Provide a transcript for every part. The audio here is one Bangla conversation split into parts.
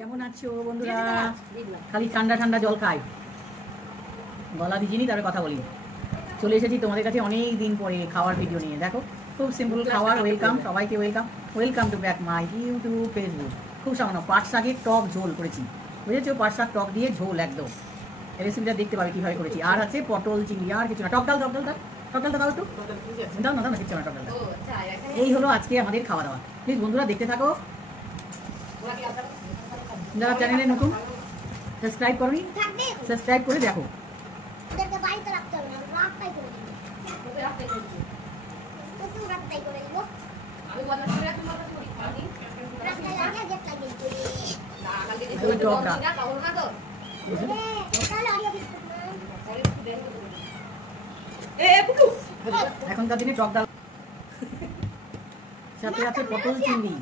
কেমন আছো বন্ধুরা? খালি ঠান্ডা ঠান্ডা জল খাই, গলা ভিজিনি, তারপরে কথা বলি। চলে এসেছি তোমাদের কাছে অনেক দিন পরে খাওয়ার ভিডিও নিয়ে। দেখো, খুব সিম্পল খাওয়ার। ওয়েলকাম সবাইকে, welcome to back my YouTube Facebook. খুব সামান্য পাট শাকের টক ঝোল করেছি, বুঝেছো? পাট শাক টক দিয়ে ঝোল একদম। রেসিপিটা দেখতে পাবে কীভাবে করেছি। আর আছে পটল চিংড়ি, আর কিছু না। টক ডাল দাও একটু। দাও না কিছু না, টক ডাল। এই হলো আজকে আমাদের খাওয়া দাওয়া। প্লিজ বন্ধুরা দেখতে থাকো। যারা চ্যানেলে নতুন সাবস্ক্রাইব করনি, সাবস্ক্রাইব করে দেখো। এখনকার দিনে টক ডাল সাথে আছে পটল চিংড়ি।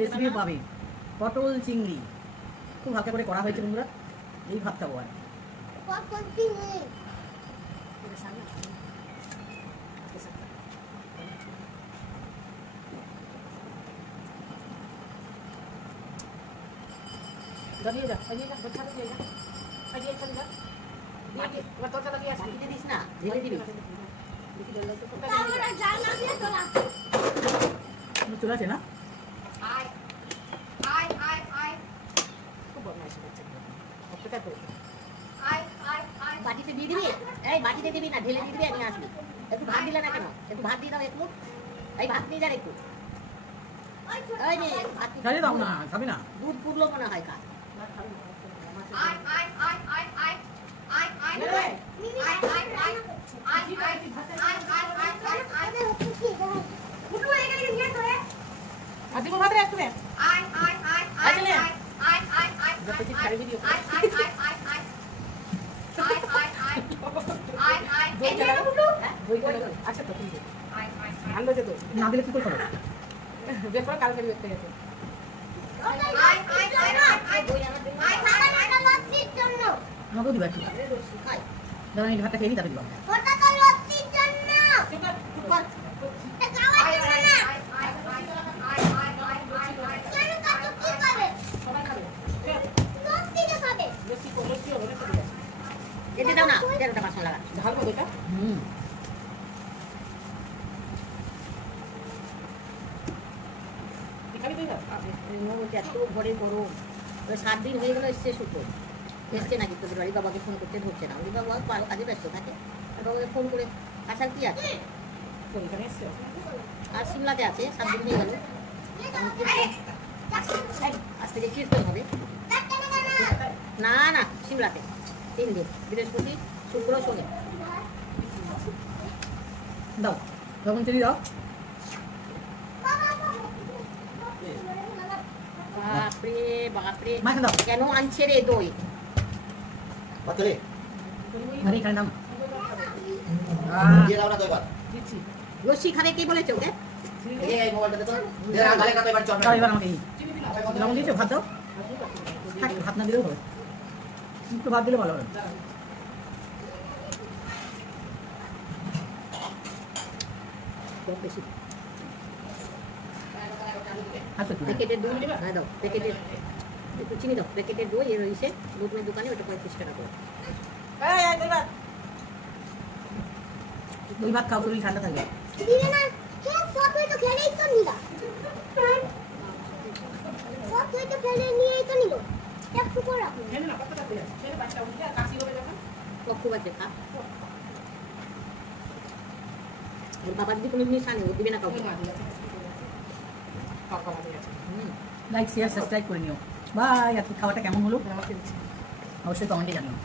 রেসিপি পাবে পটল চিংড়ি, খুব হালকা করে করা হয়েছে বন্ধুরা। এই ভাত খাবো। আর চলে আসে না? বাটিতে দিয়ে দিবি, এই বাটিতে দিবি না, ঢেলে দিয়ে দিবি, আমি আসবি। একটু ভাত দিলে না কেন? একটু ভাত দিয়ে দাও, একটু। এই ভাত নিয়ে যান একটু। এই নে ভাত খাইয়ে দাও না, খাবি না? দুধ পুরলো মনে হয় খা। না দিলে কি করে খাবো? আমাকেও দিবা একটু। দাঁড়ান, এই ভাতটা খেয়ে নি, তারপরে দিবা। এতে দাও না, 13টা মাছ লাগা ঢালবো এটা। এত ঘরে গরম, 7 দিন হয়ে গেল এসছে শুক্র, এসছে নাকি তোদের বাড়ি? বাবাকে ফোন করতে ধরছে না, ওই বাবা ভালো কাজে ব্যস্ত থাকে। আর বাবাকে ফোন করে আসার কি আছে? আর সিমলাতে আছে, 7 দিন হয়ে গেল। আজ থেকে কীর্তন হবে। না না, সিমলাতে 3 দিন, বৃহস্পতি শুক্র শনি। দাও, তখন চিনি দাও। বাপরে বাপরে, মাছ দাও। কেন আনছে রে দই? আরে এখানে নাম লস্যি খাবে কে বলেছে ওকে? এবার আমাকে লবণ দিয়েছো, ভাত দাও। ভাত না দিলেও হবে, একটু ভাত দিলে ভালো হবে। প্যাকেটের দই হ্যাঁ দাও, প্যাকেটের একটু চিনি দাও। প্যাকেটের দই রয়েছে দুধের দোকানে, ওটা 35 টাকা করে। দই ভাত খাও, শরীর ঠান্ডা থাকবে। ওর বাবা যদি কোনো জিনিস আনে, ও দিবে না কাউকে। লাইক শেয়ার সাবস্ক্রাইব করে নিও। বাই। আজকে খাওয়াটা কেমন হলো অবশ্যই কমেন্টে জানিও।